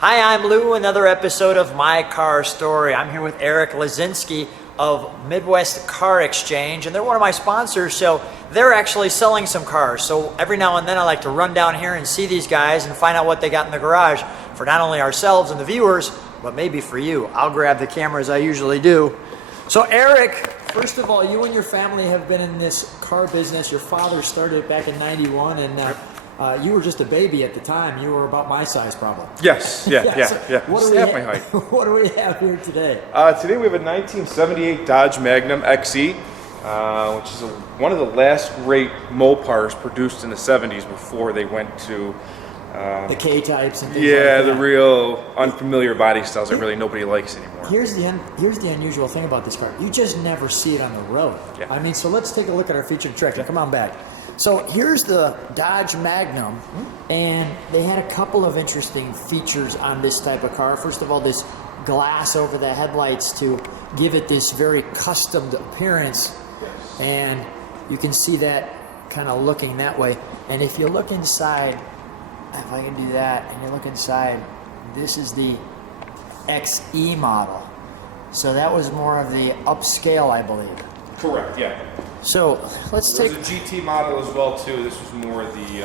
Hi, I'm Lou, another episode of My Car Story. I'm here with Eric Leszczynski of Midwest Car Exchange, and they're one of my sponsors, so they're actually selling some cars. So every now and then I like to run down here and see these guys and find out what they got in the garage for not only ourselves and the viewers, but maybe for you. I'll grab the camera as I usually do. So Eric, first of all, you and your family have been in this car business. Your father started it back in '91, and you were just a baby at the time. You were about my size, probably. Yes, yeah. What do Half my height. What do we have here today? Today we have a 1978 Dodge Magnum XE, which is one of the last great Mopars produced in the 70s before they went to The K-types and things yeah, like that. the real unfamiliar body styles that really nobody likes anymore. Here's the unusual thing about this car. You just never see it on the road. Yeah. I mean, so let's take a look at our featured tractor. Come on back. So here's the Dodge Magnum, and they had a couple of interesting features on this type of car. First of all, this glass over the headlights to give it this very customed appearance, and you can see that kind of looking that way. And if you look inside, if I can do that, and you look inside, this is the XE model. So that was more of the upscale, I believe. Correct, yeah. So let's take There's a GT model as well too. This was more the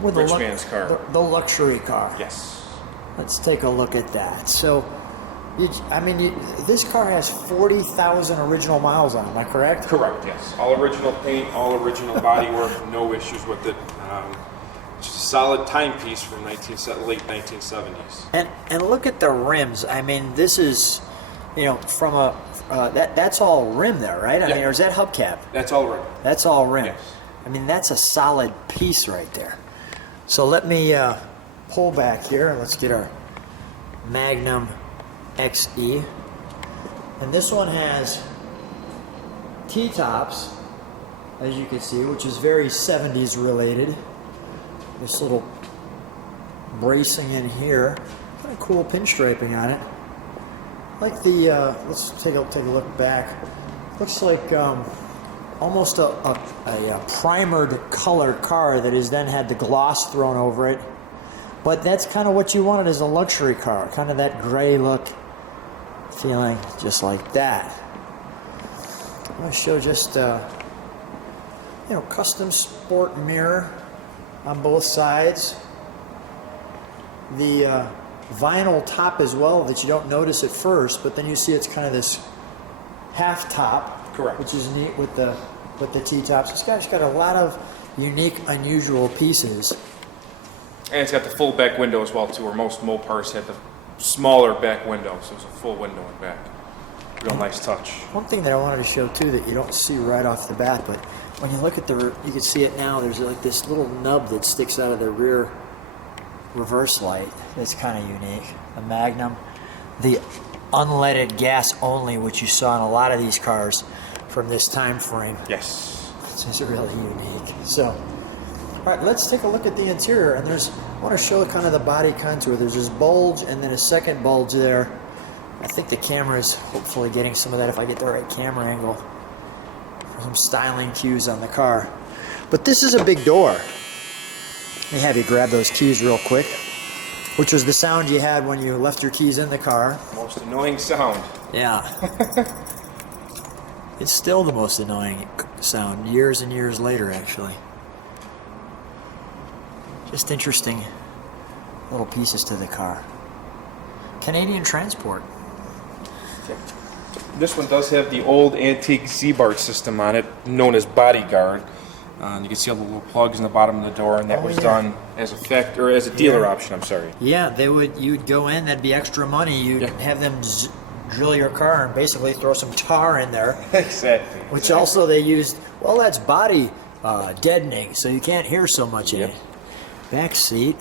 rich man's car. the luxury car. Yes. Let's take a look at that. So, this car has 40,000 original miles on it. Am I correct? Correct, yes. All original paint, all original bodywork, no issues with it. Just a solid timepiece from late 1970s. And look at the rims. I mean, this is, from a that's all rim there, right? I mean, or is that hubcap? That's all rim. That's all rim. Yes. I mean, that's a solid piece right there. So let me pull back here. Let's get our Magnum XE. And this one has T-tops, as you can see, which is very 70s related. This little bracing in here. Kind of cool pinstriping on it. Like the, let's take a look back. Looks like almost a primered color car that has then had the gloss thrown over it. But that's kind of what you wanted as a luxury car, kind of that gray look feeling, just like that. I'm going to show just, custom sport mirror on both sides. The vinyl top as well that you don't notice at first, but then you see it's kind of this half top. Correct. Which is neat with the T-tops. This guy's got a lot of unique, unusual pieces. And it's got the full back window as well too, where most Mopars had the smaller back window, so it's a full window in back. Real nice touch. One thing that I wanted to show too that you don't see right off the bat, but when you look at you can see it now, there's like this little nub that sticks out of the rear reverse light. That's kind of unique. The Magnum, the unleaded gas only, which you saw in a lot of these cars from this time frame. Yes. This is really unique. So, all right, let's take a look at the interior. And I want to show kind of the body contour. There's this bulge and then a second bulge there. I think the camera is hopefully getting some of that if I get the right camera angle. Some styling cues on the car. But this is a big door. Let me have you grab those keys real quick, which was the sound you had when you left your keys in the car. Most annoying sound. Yeah. It's still the most annoying sound, years and years later, actually. Just interesting little pieces to the car. Canadian transport. This one does have the old antique Z-bar system on it, known as Bodyguard. You can see all the little plugs in the bottom of the door, and that was done as a dealer option. I'm sorry. Yeah, you'd go in. That'd be extra money. You'd have them drill your car and basically throw some tar in there. Exactly. Which also they used. Well, that's body deadening, so you can't hear so much in it. Back seat.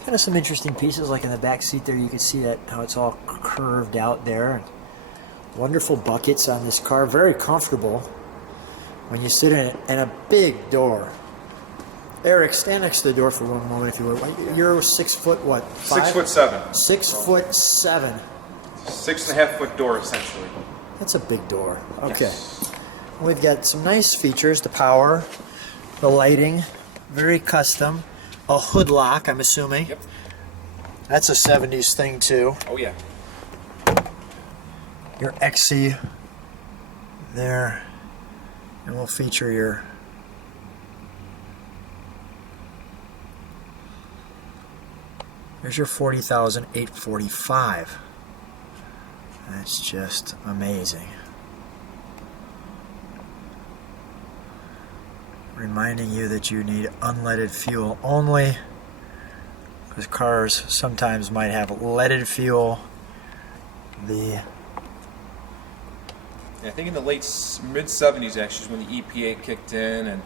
Kind of some interesting pieces, like in the back seat there. You can see that how it's all curved out there. Wonderful buckets on this car. Very comfortable when you sit in it, and a big door. Eric, stand next to the door for one moment if you would. You're 6 foot what? 5? 6'7". 6'7". 6.5 foot door essentially. That's a big door. Okay. Yes. We've got some nice features, the power, the lighting, very custom. A hood lock, I'm assuming. Yep. That's a 70s thing too. Oh yeah. Your XE there. And we'll feature your there's your 40,845. That's just amazing. Reminding you that you need unleaded fuel only, because cars sometimes might have leaded fuel. Yeah, I think in the mid 70s actually is when the EPA kicked in and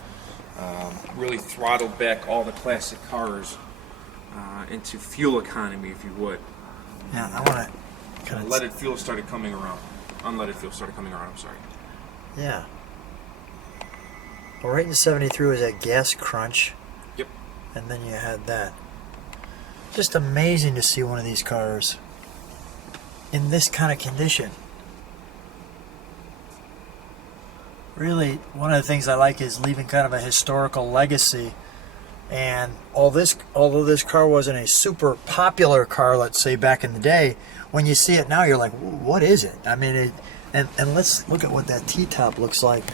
really throttled back all the classic cars into fuel economy, if you would. Yeah, I want to kind of leaded fuel started coming around. Unleaded fuel started coming around. I'm sorry. Yeah. Well, right in 73 was that gas crunch. Yep. And then you had that. Just amazing to see one of these cars in this kind of condition. Really, one of the things I like is leaving kind of a historical legacy. And although this car wasn't a super popular car, let's say back in the day, when you see it now, you're like, what is it? I mean, and let's look at what that T-top looks like.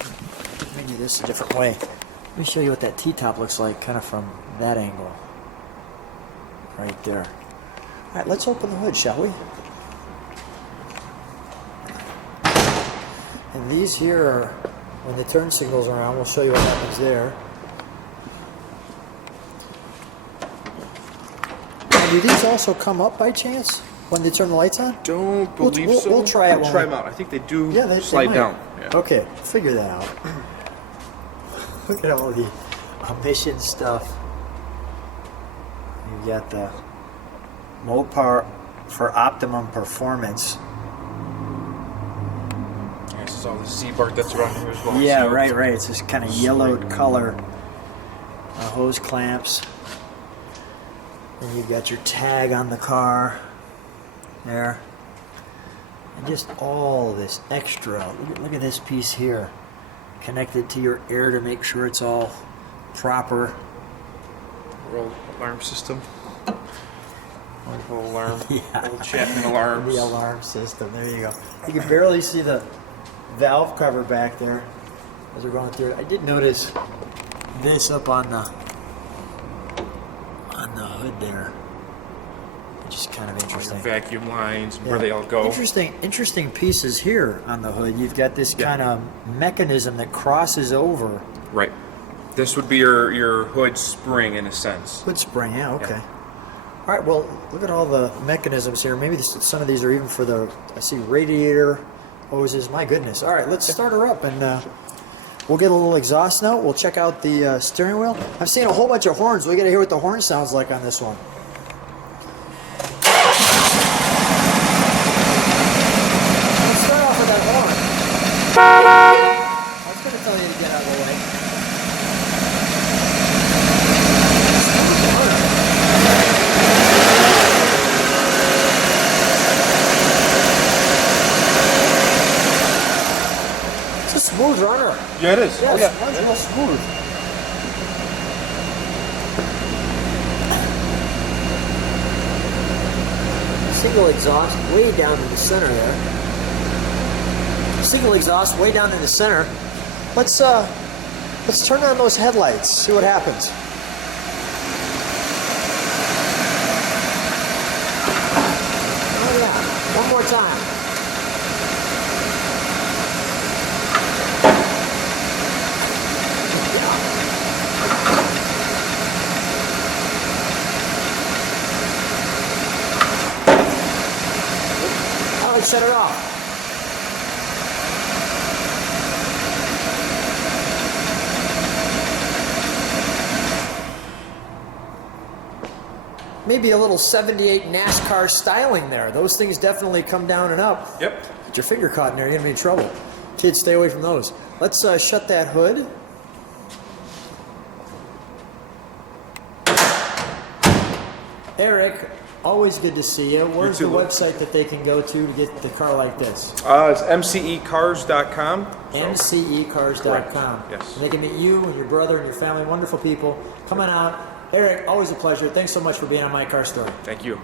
Let me do this a different way. Let me show you what that T-top looks like, kind of from that angle. Right there. All right, let's open the hood, shall we? And these here are, when the turn signal's around, we'll show you what happens there. Now, do these also come up by chance when they turn the lights on? Don't believe so. We'll try it. We'll try them out. I think they do they slide might. down. Yeah. Okay, figure that out. Look at all the emission stuff. You got the Mopar for optimum performance. Yeah, this is all the Z-Bart that's around here as well. Yeah, so right. It's this kind of yellowed color. Hose clamps. And you've got your tag on the car there. And just all this extra. Look at this piece here. Connected to your air to make sure it's all proper. Roll alarm system. Little alarm. Yeah. Little Chapman alarms. The alarm system. There you go. You can barely see the valve cover back there as we're going through it. I did notice this up on the hood there, which is kind of interesting. Vacuum lines, where they all go. Interesting pieces here on the hood. You've got this kind of mechanism that crosses over. Right. This would be your hood spring in a sense. Hood spring, yeah, okay. All right, well, look at all the mechanisms here. Maybe some of these are even for the, I see radiator hoses. My goodness. All right, let's start her up and we'll get a little exhaust note. We'll check out the steering wheel. I'm seeing a whole bunch of horns. We got to hear what the horn sounds like on this one. Let's start off with that horn. I was going to tell you to get out of the way. It's a smooth runner. Yeah, it is. Yes, runs real smooth. Single exhaust way down in the center there. Single exhaust way down in the center. Let's turn on those headlights. See what happens. Oh yeah, one more time. Shut it off. Maybe a little 78 NASCAR styling there. Those things definitely come down and up. Yep. Get your finger caught in there, you're gonna be in trouble. Kids, stay away from those. Let's shut that hood. Eric, always good to see you. Where's the website that they can go to get the car like this? It's mcecars.com. mcecars.com. Yes. And they can meet you and your brother and your family. Wonderful people. Come on out. Eric, always a pleasure. Thanks so much for being on My Car Story. Thank you.